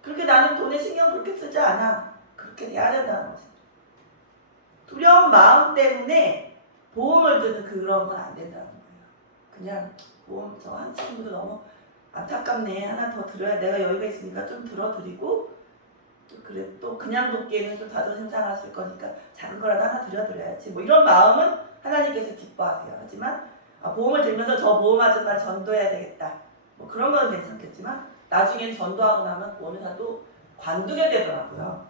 그렇게 나는 돈에 신경 그렇게 쓰지 않아. 그렇게 돼야 된다는 거죠. 두려운 마음 때문에 보험을 드는 그런 건 안 된다는 거예요. 그냥 보험 저 한 친구도 너무 안타깝네. 하나 더 들어야 내가 여유가 있으니까 좀 들어드리고 또 그래 또 그냥 돕기에는 좀 자존심 상했을 거니까 작은 거라도 하나 들어드려야지. 뭐 이런 마음은 하나님께서 기뻐하세요. 하지만 보험을 들면서 저 보험 아줌마를 전도해야 되겠다. 뭐 그런 건 괜찮겠지만 나중엔 전도하고 나면 보험회사도 관두게 되더라고요.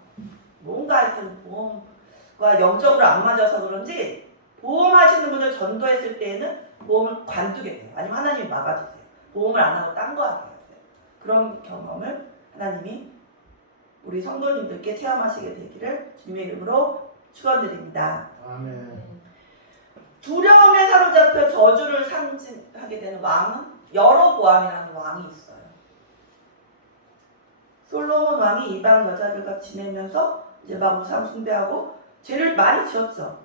뭔가 하여튼 보험과 영적으로 안 맞아서 그런지 보험하시는 분들 전도했을 때에는 보험을 관두게 돼요. 아니면 하나님이 막아주세요. 보험을 안 하고 딴 거 하게 하세요. 그런 경험을 하나님이 우리 성도님들께 체험하시게 되기를 주님의 이름으로 축원드립니다. 아멘. 두려움에 사로잡혀 저주를 상징하게 되는 왕은 여로보암이라는 왕이 있어요. 솔로몬 왕이 이방 여자들과 지내면서 이제 막 우상 숭배하고 죄를 많이 지었죠.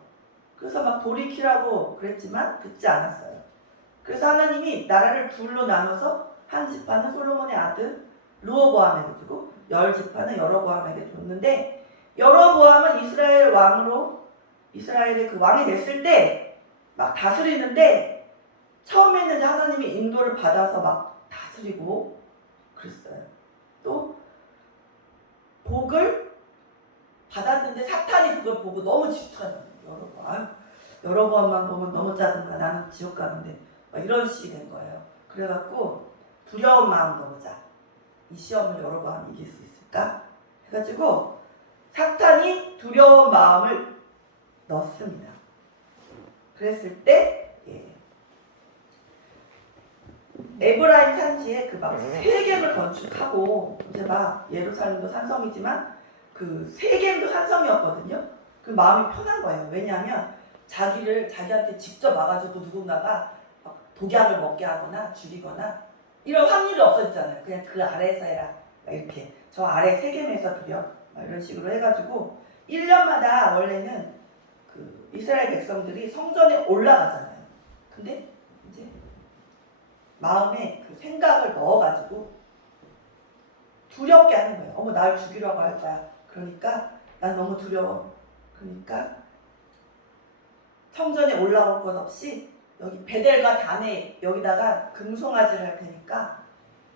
그래서 막 돌이키라고 그랬지만 듣지 않았어요. 그래서 하나님이 나라를 둘로 나눠서 한 지파는 솔로몬의 아들 르호보암에게 주고 10지파는 여로보암에게 줬는데, 여로보암은 이스라엘의 그 왕이 됐을 때 막 다스리는데, 처음에는 하나님의 인도를 받아서 막 다스리고 그랬어요. 또 복을 받았는데 사탄이 그걸 보고 너무 질투하는 거예요. 여로보암만 보면 너무 짜증나. 나는 지옥 가는데 막 이런 식이 된 거예요. 그래갖고 두려운 마음 넣어보자. 이 시험을 여로보암이 이길 수 있을까? 해가지고 사탄이 두려운 마음을 넣습니다. 그랬을 때 에브라임 산지에 그 막 세겜을 건축하고, 이제 막 예루살렘도 산성이지만 그 세겜도 산성이었거든요. 그 마음이 편한 거예요. 왜냐하면 자기한테 직접 와가지고 누군가가 막 독약을 먹게 하거나 죽이거나 이런 확률이 없어지잖아요. 그냥 그 아래에서 해라. 이렇게 저 아래 세겜에서 드려. 이런 식으로 해가지고 1년마다 원래는 그 이스라엘 백성들이 성전에 올라가잖아요. 근데 이제 마음에 그 생각을 넣어가지고 두렵게 하는 거예요. 어머, 날 죽이려고 할 거야. 그러니까 난 너무 두려워. 그러니까 성전에 올라올 것 없이 여기 베델과 단에 여기다가 금송아지를 할 테니까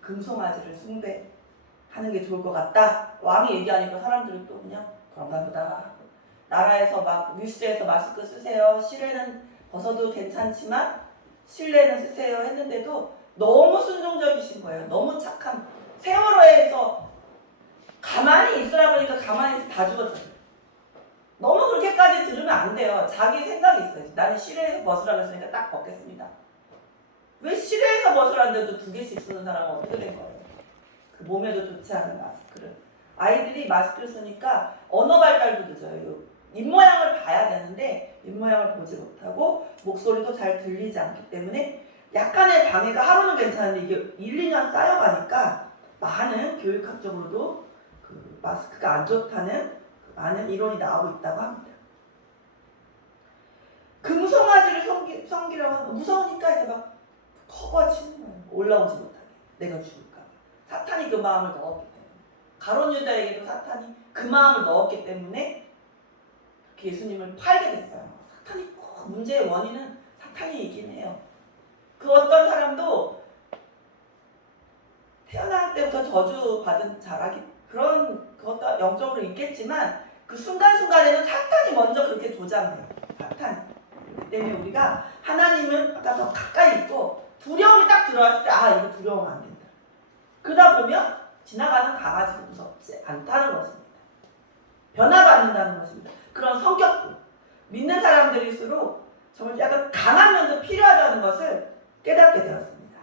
금송아지를 숭배하는 게 좋을 것 같다. 왕이 얘기하니까 사람들이 또 그냥 그런가 보다. 나라에서 막 뉴스에서 마스크 쓰세요. 실내는 벗어도 괜찮지만 실내는 쓰세요 했는데도 너무 순종적이신 거예요. 너무 착한. 세월호에서 가만히 있으라 보니까 가만히 있어 다 죽었잖아요. 너무 그렇게까지 들으면 안 돼요. 자기 생각이 있어요. 나는 실내에서 벗으라 그랬으니까 딱 벗겠습니다. 왜 실내에서 벗으라는데도 2개씩 쓰는 사람은 어떻게 된 거예요? 그 몸에도 좋지 않은 마스크를. 아이들이 마스크를 쓰니까 언어 발달도 늦어요. 입모양을 봐야 되는데 입모양을 보지 못하고 목소리도 잘 들리지 않기 때문에 약간의 방해가 하루는 괜찮은데 이게 1, 2년 쌓여가니까 많은 교육학적으로도 그 마스크가 안 좋다는 많은 이론이 나오고 있다고 합니다. 금송아지를 섬기라고 하면 무서우니까 이제 막 커버치는 거예요. 올라오지 못하게. 내가 죽을까 봐. 사탄이 그 마음을 넣었기 때문에. 가룟 유다에게도 사탄이 그 마음을 넣었기 때문에 예수님을 팔게 됐어요. 사탄이 꼭 문제의 원인은 사탄이이긴 해요. 그 어떤 사람도 태어날 때부터 저주받은 자라기 그것도 영적으로 있겠지만 그 순간순간에는 사탄이 먼저 그렇게 조장해요. 사탄이. 그렇기 때문에 우리가 하나님을 아까 더 가까이 있고 두려움이 딱 들어왔을 때 이거 두려우면 안 된다. 그러다 보면 지나가는 강아지도 무섭지 않다는 것입니다. 변화받는다는 것입니다. 그런 성격도 믿는 사람들일수록 정말 약간 강한 면도 필요하다는 것을 깨닫게 되었습니다.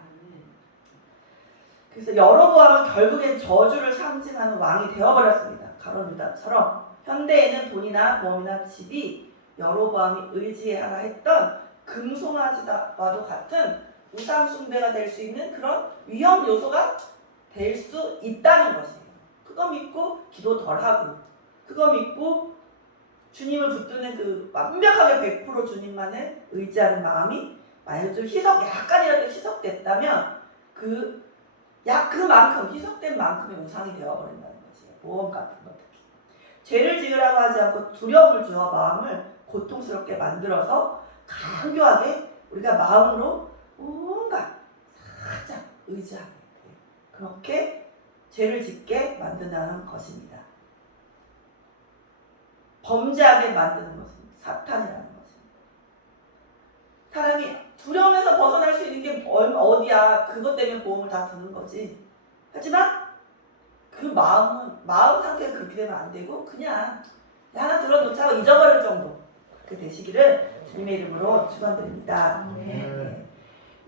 그래서 여로보암은 결국엔 저주를 상징하는 왕이 되어버렸습니다. 가룟 유다처럼 현대에는 돈이나 보험이나 집이 여로보암이 의지하라 했던 금송아지와도 같은 우상 숭배가 될 수 있는 그런 위험 요소가 될 수 있다는 것이에요. 그거 믿고 기도 덜 하고 그거 믿고 주님을 붙드는 그 완벽하게 100% 주님만을 의지하는 마음이 만약 좀 약간이라도 희석됐다면 그만큼 희석된 만큼의 우상이 되어버린다는 거지. 보험 같은 거 특히. 죄를 지으라고 하지 않고 두려움을 주어 마음을 고통스럽게 만들어서 강교하게 우리가 마음으로 뭔가 살짝 의지하게 돼요. 그렇게 죄를 짓게 만든다는 것입니다. 범죄하게 만드는 것은 사탄이라는 것입니다. 사람이 두려움에서 벗어날 수 있는 게 어디야. 그것 때문에 보험을 다 드는 거지. 하지만 그 마음 상태가 그렇게 되면 안 되고 그냥 하나 들어놓자 하고 잊어버릴 정도 그렇게 되시기를 주님의 이름으로 축원드립니다. 네.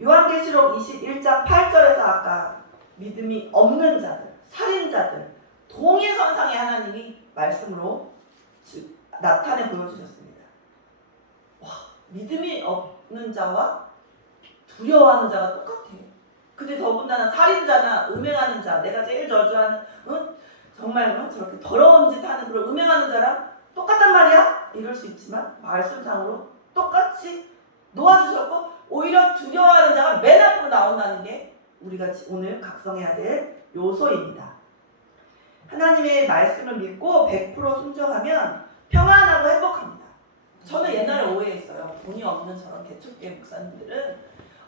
요한계시록 21장 8절에서 아까 믿음이 없는 자들, 살인자들, 동일선상의 하나님이 말씀으로 나타내 보여주셨습니다. 와, 믿음이 없는 자와 두려워하는 자가 똑같아요. 근데 더군다나 살인자나 음행하는 자, 내가 제일 저주하는 정말 저렇게 더러운 짓 하는 그런 음행하는 자랑 똑같단 말이야? 이럴 수 있지만 말씀상으로 똑같이 놓아주셨고 오히려 두려워하는 자가 맨 앞으로 나온다는 게 우리가 오늘 각성해야 될 요소입니다. 하나님의 말씀을 믿고 100% 순종하면 평안하고 행복합니다. 저는 옛날에 오해했어요. 돈이 없는 저런 개척교회 목사님들은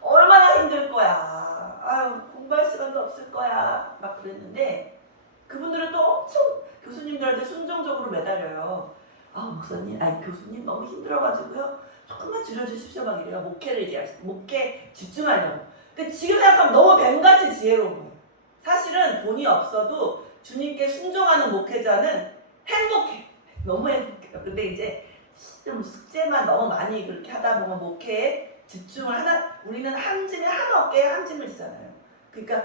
얼마나 힘들 거야. 아유, 공부할 시간도 없을 거야. 막 그랬는데 그분들은 또 엄청 교수님들한테 순종적으로 매달려요. 아, 목사님, 아니 교수님 너무 힘들어가지고요. 조금만 줄여주십시오. 막 이래요. 목회를 얘기하시고 목회 집중하려고. 근데 지금 생각하면 너무 뱀같이 지혜로운 거예요. 사실은 돈이 없어도 주님께 순종하는 목회자는 행복해. 너무 행복해요. 근데 이제 좀 숙제만 너무 많이 그렇게 하다 보면 목회에 집중을 우리는 한 짐에 한 어깨에 한 짐을 지잖아요. 그러니까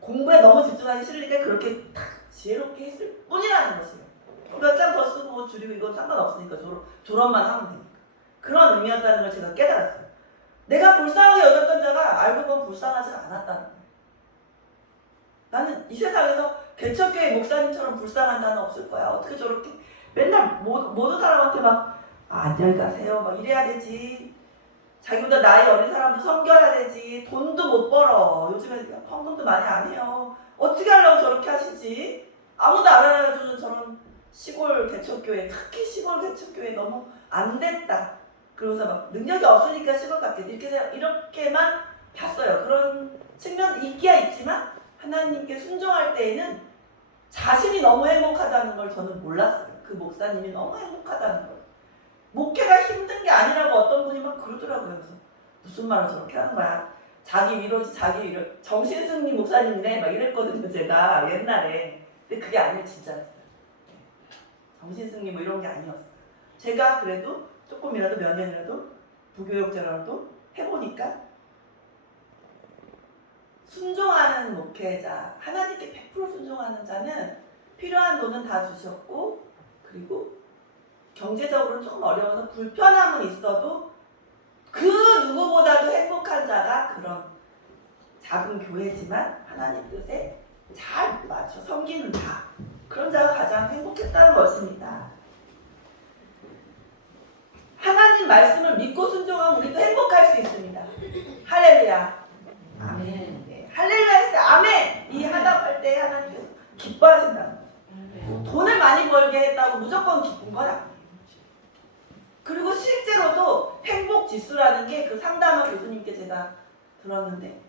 공부에 너무 집중하기 싫으니까 그렇게 탁 지혜롭게 했을 뿐이라는 것이에요. 몇 장 더 쓰고 줄이고 이건 상관없으니까 졸업만 하면 되니까. 그런 의미였다는 걸 제가 깨달았어요. 내가 불쌍하게 여겼던 자가 알고 보면 불쌍하지 않았다는 거예요. 나는 이 세상에서 개척교회 목사님처럼 불쌍한 자는 없을 거야. 어떻게 저렇게 맨날 모든 사람한테 막 안녕히 가세요 막 이래야 되지. 자기보다 나이 어린 사람도 섬겨야 되지. 돈도 못 벌어. 요즘에 헌금도 많이 안 해요. 어떻게 하려고 저렇게 하시지? 아무도 안 알아주는 저런 시골 개척교회, 특히 시골 개척교회 너무 안 됐다. 그러면서 막 능력이 없으니까 시골 갔겠지. 이렇게만 봤어요. 그런 측면도 있기야 있지만 하나님께 순종할 때에는 자신이 너무 행복하다는 걸 저는 몰랐어요. 그 목사님이 너무 행복하다는 걸. 목회가 힘든 게 아니라고 어떤 분이 막 그러더라고요. 그래서 무슨 말을 저렇게 하는 거야. 자기 위로지 자기 위로. 정신승리 목사님이네 막 이랬거든요. 제가 옛날에. 근데 그게 아니에요. 진짜였어요. 정신승리 뭐 이런 게 아니었어요. 제가 그래도 조금이라도 몇 년이라도 부교육자라도 해보니까 순종하는 목회자, 하나님께 100% 순종하는 자는 필요한 돈은 다 주셨고 그리고 경제적으로 조금 어려워서 불편함은 있어도 그 누구보다도 행복한 자가 그런 작은 교회지만 하나님 뜻에 잘 맞춰 섬기는 자, 그런 자가 가장 행복했다는 것입니다. 하나님 말씀을 믿고 순종하면 우리도 행복할 수 있습니다. 할렐루야. 아멘. 네. 할렐루야 했을 때 아멘. 이 하답할 때 하나님께서 기뻐하신다는 거죠. 돈을 많이 벌게 했다고 무조건 기쁜 건 아니에요. 그리고 실제로도 행복 지수라는 게 그 상담한 교수님께 제가 들었는데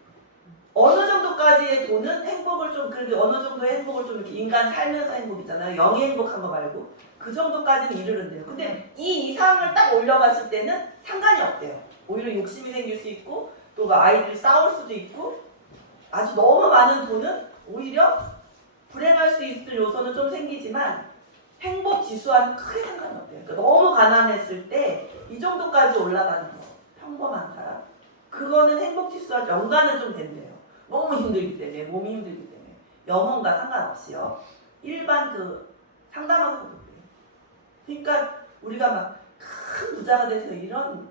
어느 정도까지의 돈은 행복을 좀 그래도 어느 정도의 행복을 좀 이렇게 인간 살면서 행복이잖아요. 영이 행복한 거 말고 그 정도까지는 이르는데요. 근데 이 이상을 딱 올려갔을 때는 상관이 없대요. 오히려 욕심이 생길 수 있고 또 막 아이들이 싸울 수도 있고 아주 너무 많은 돈은 오히려 불행할 수 있을 요소는 좀 생기지만 행복 지수와는 크게 상관이 없대요. 그러니까 너무 가난했을 때 이 정도까지 올라가는 거 평범한 사람 그거는 행복 지수와 연관은 좀 된대요. 너무 힘들기 때문에 몸이 힘들기 때문에 영혼과 상관없이요. 일반 그 상담하는 것도 그래요. 그러니까 우리가 막 큰 부자가 돼서 이런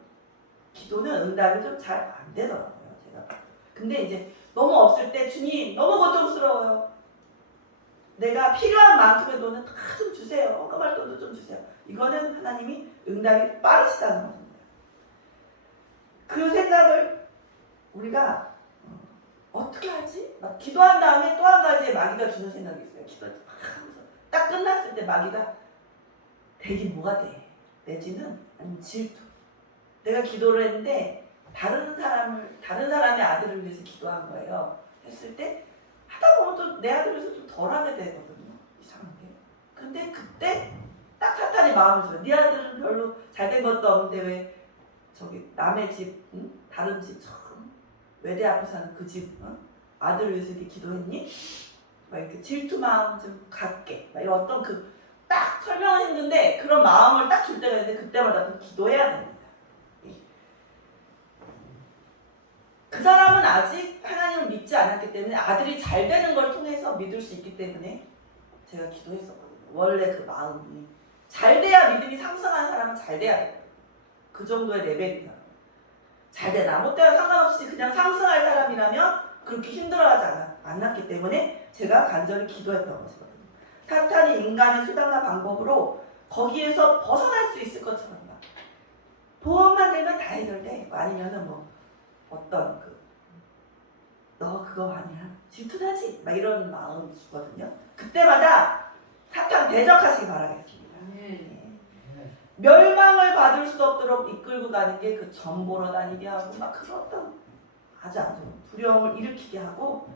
기도는 응답이 좀 잘 안 되더라고요. 제가. 근데 이제 너무 없을 때 주님 너무 고통스러워요. 내가 필요한 만큼의 돈은 다 좀 주세요. 헌금할 돈도 좀 주세요. 이거는 하나님이 응답이 빠르시다는 것입니다. 그 생각을 우리가 어떻게 하지? 막 기도한 다음에 또 한 가지의 마귀가 주는 생각이 있어요. 기도를 막 하면서 딱 끝났을 때 마귀가 되긴 뭐가 돼? 내지는 아니면 질투. 내가 기도를 했는데 다른 사람의 아들을 위해서 기도한 거예요. 했을 때 하다 보면 또 내 아들을 위해서 좀 덜하게 되거든요. 이상하게. 근데 그때 딱 사탄이 마음을 줘요. 네 아들은 별로 잘된 것도 없는데 왜 저기 남의 집, 응? 다른 집 처음 외대 앞에 사는 그 집 아들을 위해서 이렇게 기도했니? 막 이렇게 질투 마음 좀 갖게 막 이런 어떤 그 딱 설명은 힘든데 그런 마음을 딱 줄 때가 있는데 그때마다 그 기도해야 됩니다. 그 사람은 아직 하나님을 믿지 않았기 때문에 아들이 잘 되는 걸 통해서 믿을 수 있기 때문에 제가 기도했었거든요. 원래 그 마음이 잘 돼야 믿음이 상승하는 사람은 잘 돼야 돼요. 그 정도의 레벨이다. 잘 되나 못 되나 상관없이 그냥 상승할 사람이라면 그렇게 힘들어하지 않았기 때문에 제가 간절히 기도했던 것이거든요. 사탄이 인간의 수단과 방법으로 거기에서 벗어날 수 있을 것처럼 막 보험만 들면 다 해결돼. 아니면은 뭐 어떤 너 그거 아니야 질투나지? 막 이런 마음이 주거든요. 그때마다 사탄 대적하시기 바라겠습니다. 멸망을 받을 수 없도록 이끌고 가는 게 그 점보러 다니게 하고 막 그런 어떤 아주 두려움을 일으키게 하고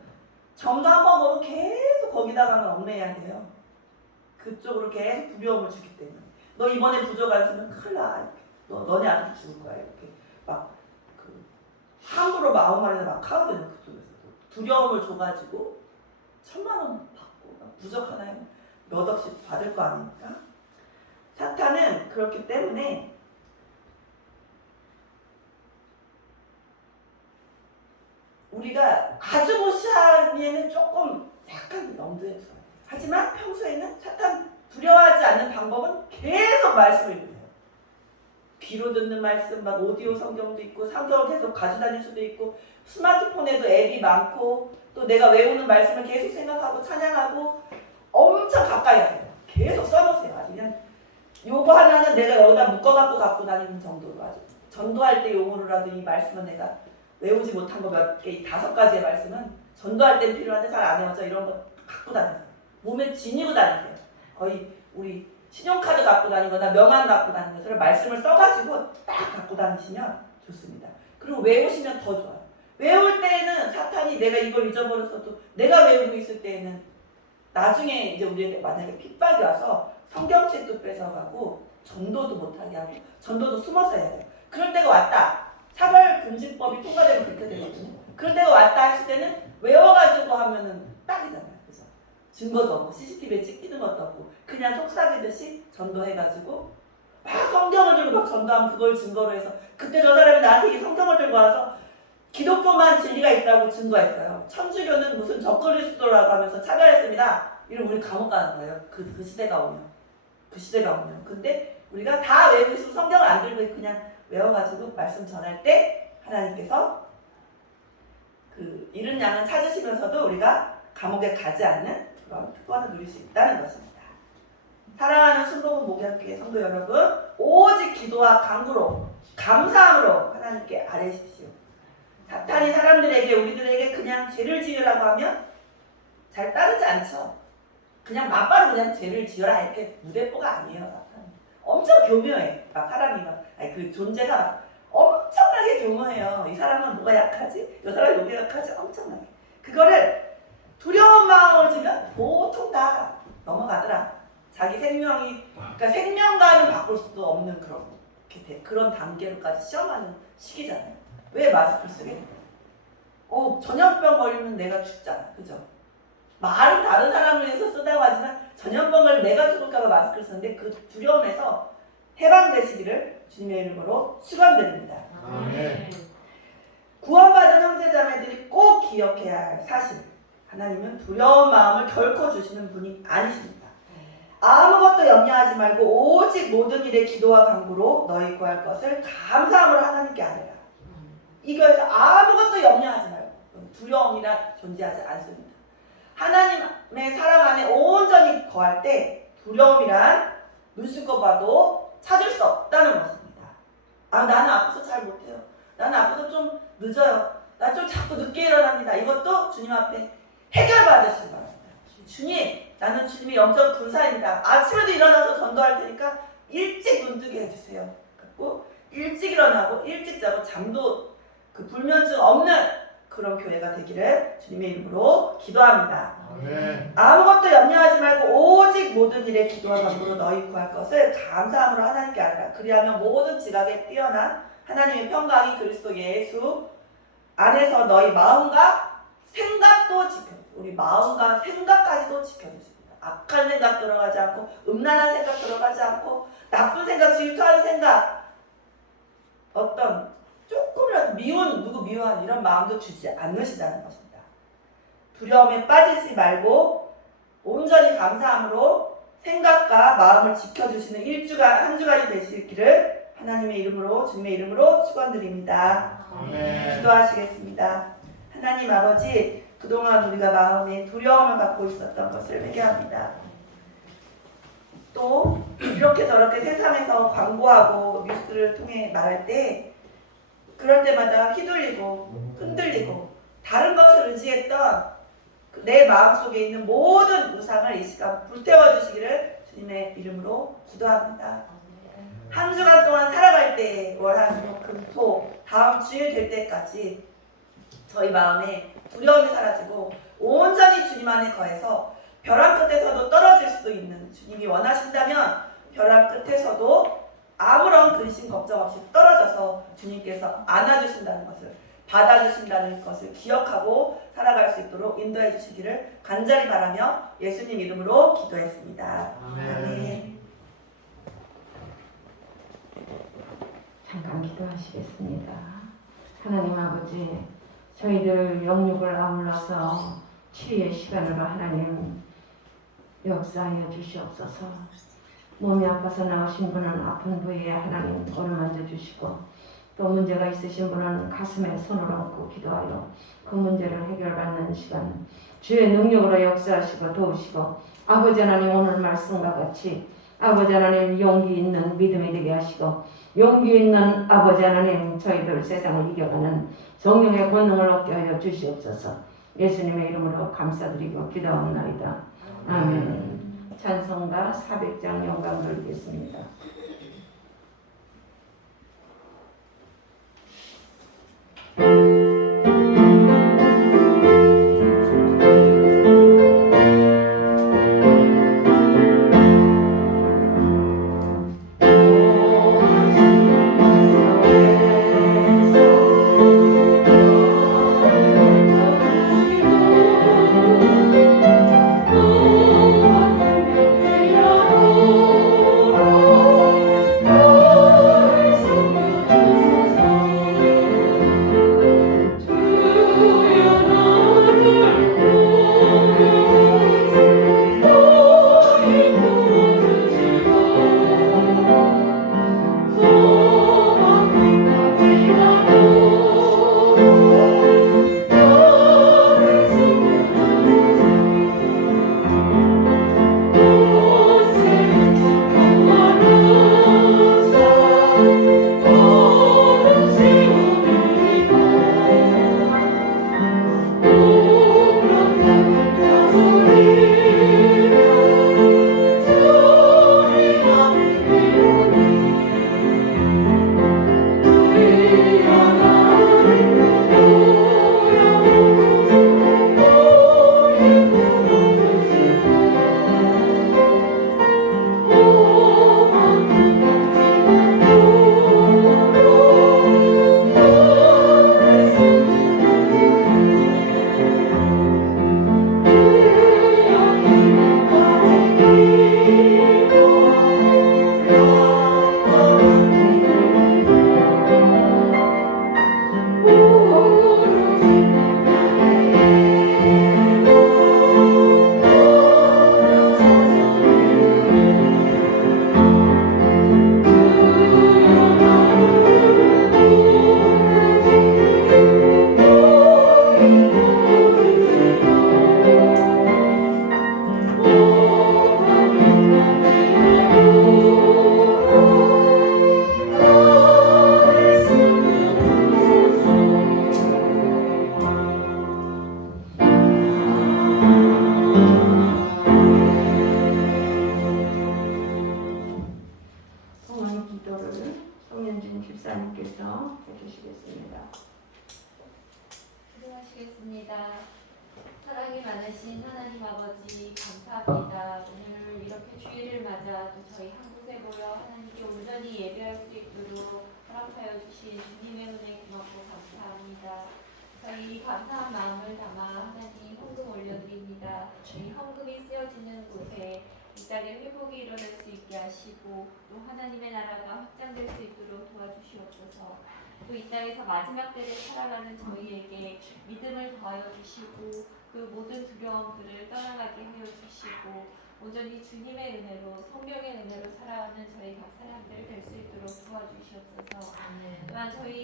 점도 한번 보면 계속 거기다가만 얽매여야 돼요. 그쪽으로 계속 두려움을 주기 때문에 너 이번에 부족 안 쓰면 큰일 나. 너네 아들 죽을 거야. 이렇게 막 함부로 마음만에서 막 하거든요. 그쪽에서도 두려움을 줘가지고 1,000만 원 받고 부족 하나에 몇 억씩 받을 거 아닙니까? 사탄은 그렇기 때문에 우리가 아주 무시하기에는 조금 약간 염두에 둬요. 하지만 평소에는 사탄 두려워하지 않는 방법은 계속 말씀을 읽으세요. 귀로 듣는 말씀, 막 오디오 성경도 있고 성경을 계속 가지고 다닐 수도 있고 스마트폰에도 앱이 많고 또 내가 외우는 말씀을 계속 생각하고 찬양하고 엄청 가까이 하세요. 계속 써놓으세요. 아주 그냥 요거 하나는 내가 여기다 묶어갖고 갖고 다니는 정도로 아주 전도할 때 용어로라도 이 말씀은 내가 외우지 못한 거 몇 개, 5가지의 말씀은 전도할 때 필요한데 잘 안 외워져. 이런 거 갖고 다니세요. 몸에 지니고 다니세요. 거의 우리 신용카드 갖고 다니거나 명함 갖고 다니는 것처럼 말씀을 써가지고 딱 갖고 다니시면 좋습니다. 그리고 외우시면 더 좋아요. 외울 때에는 사탄이 내가 이걸 잊어버렸어도 내가 외우고 있을 때에는 나중에 이제 우리에게 만약에 핍박이 와서 성경책도 뺏어가고 전도도 못하게 하고 전도도 숨어서 해야 돼요. 그럴 때가 왔다. 차별금지법이 통과되면 그렇게 되거든요. 그럴 때가 왔다 했을 때는 외워가지고 하면은 딱이잖아요. 그죠? 증거도 없고 CCTV에 찍히는 것도 없고 그냥 속삭이듯이 전도해가지고 막 성경을 들고 막 전도하면 그걸 증거로 해서 그때 저 사람이 나한테 이 성경을 들고 와서 기독교만 진리가 있다고 증거했어요. 천주교는 무슨 적그리스도라고 하면서 차별했습니다. 이러면 우리 감옥 가는 거예요. 그 시대가 오면. 그 시대가 오면. 근데 우리가 다 외우고 있으면 성경을 안 들고 그냥 외워가지고 말씀 전할 때 하나님께서 그 잃은 양을 찾으시면서도 우리가 감옥에 가지 않는 그런 특권을 누릴 수 있다는 것입니다. 사랑하는 순복음 목양교회 성도 여러분, 오직 기도와 간구로 감사함으로 하나님께 아뢰십시오. 사탄이 사람들에게 우리들에게 그냥 죄를 지으라고 하면 잘 따르지 않죠. 그냥 맞바로 그냥 죄를 지어라 이렇게 무대뽀가 아니에요. 사탄 엄청 교묘해. 막 사람이 그 존재가 막 엄청나게 교묘해요. 이 사람은 뭐가 약하지? 이 사람이 뭐가 약하지? 엄청나게. 그거를 두려운 마음을 주면 보통 다 넘어가더라. 자기 생명이 그러니까 생명과는 바꿀 수도 없는 그런 단계로까지 시험하는 시기잖아요. 왜 마스크를 쓰겠어요? 전염병 걸리면 내가 죽잖아. 그죠? 말은 다른 사람을 위해서 쓰다고 하지만 전염병 걸리면 내가 죽을까봐 마스크를 쓰는데 그 두려움에서 해방되시기를 주님의 이름으로 축원드립니다. 아멘. 구원받은 형제자매들이 꼭 기억해야 할 사실. 하나님은 두려운 마음을 결코 주시는 분이 아니십니다. 아무것도 염려하지 말고 오직 모든 일에 기도와 간구로 너희 구할 것을 감사함으로 하나님께 아뢰라. 이거에서 아무것도 염려하지 말고 두려움이란 존재하지 않습니다. 하나님의 사랑 안에 온전히 거할 때 두려움이란 눈씻고 봐도 찾을 수 없다는 것입니다. 나는 아파서 잘 못해요. 나는 아파서 좀 늦어요. 나 좀 자꾸 늦게 일어납니다. 이것도 주님 앞에 해결받으시기 바랍니다. 주님, 나는 주님의 영적 군사입니다. 아침에도 일어나서 전도할 테니까 일찍 눈 뜨게 해주세요. 그리고 일찍 일어나고 일찍 자고 잠도 불면증 없는 그런 교회가 되기를 주님의 이름으로 기도합니다. 아멘. 아무것도 염려하지 말고 오직 모든 일에 기도와 간구로 너희 구할 것을 감사함으로 하나님께 아뢰라. 그리하면 모든 지각에 뛰어난 하나님의 평강이 그리스도 예수 안에서 너희 마음과 생각도 지켜주십니다. 우리 마음과 생각까지도 지켜주십니다. 악한 생각 들어가지 않고 음란한 생각 들어가지 않고 나쁜 생각, 질투하는 생각 어떤 조금이라도 누구 미워하는 이런 마음도 주지 않으시다는 것입니다. 두려움에 빠지지 말고 온전히 감사함으로 생각과 마음을 지켜주시는 한 주간이 되시기를 하나님의 이름으로 주님의 이름으로 축원드립니다. 아멘. 기도하시겠습니다. 하나님 아버지, 그동안 우리가 마음에 두려움을 갖고 있었던 것을 회개합니다. 또 이렇게 저렇게 세상에서 광고하고 뉴스를 통해 말할 때 그럴 때마다 휘둘리고 흔들리고 다른 것을 의지했던 내 마음속에 있는 모든 우상을 이 시간 불태워 주시기를 주님의 이름으로 기도합니다. 한 주간 동안 살아갈 때 월화수목금토 다음 주일 될 때까지 저희 마음에 두려움이 사라지고 온전히 주님 안에 거해서 벼랑 끝에서도 떨어질 수도 있는, 주님이 원하신다면 벼랑 끝에서도 아무런 근심 걱정 없이 떨어져서 주님께서 안아주신다는 것을, 받아주신다는 것을 기억하고 살아갈 수 있도록 인도해 주시기를 간절히 바라며 예수님 이름으로 기도했습니다. 아멘. 잠깐 기도하시겠습니다. 하나님 아버지, 저희들 영육을 아울러서 치유의 시간으로 하나님 역사하여 주시옵소서. 몸이 아파서 나오신 분은 아픈 부위에 하나님 어루만져 주시고, 또 문제가 있으신 분은 가슴에 손을 얹고 기도하여 그 문제를 해결받는 시간, 주의 능력으로 역사하시고 도우시고, 아버지 하나님 오늘 말씀과 같이 아버지 하나님 용기 있는 믿음이 되게 하시고, 용기 있는 아버지 하나님 저희들 세상을 이겨가는 성령의 권능을 얻게 하여 주시옵소서. 예수님의 이름으로 감사드리고 기도하옵나이다. 아멘. 찬송가 400장 영광 돌리겠습니다. 집사님께서 해주시겠습니다. 기도하시겠습니다. 사랑이 많으신 하나님 아버지 감사합니다. 오늘 이렇게 주일을 맞아 또 저희 한 곳에 모여 하나님께 온전히 예배할 수 있도록 허락하여 주신 주님의 은혜 고맙고 감사합니다. 저희 감사한 마음을 담아 하나님 헌금 올려드립니다. 이 헌금이 쓰여지는 곳에 이 땅에 회복이 일어날 수 있게 하시고 또 하나님의 나라가 확장될 수 있도록 도와주시옵소서. 또 이 땅에서 마지막 때를 살아가는 저희에게 믿음을 더하여 주시고 그 모든 두려움들을 떠나가게 하여 주시고 온전히 주님의 은혜로 성령의 은혜로 살아가는 저희 각 사람들 될 수 있도록 도와주시옵소서. 또한 저희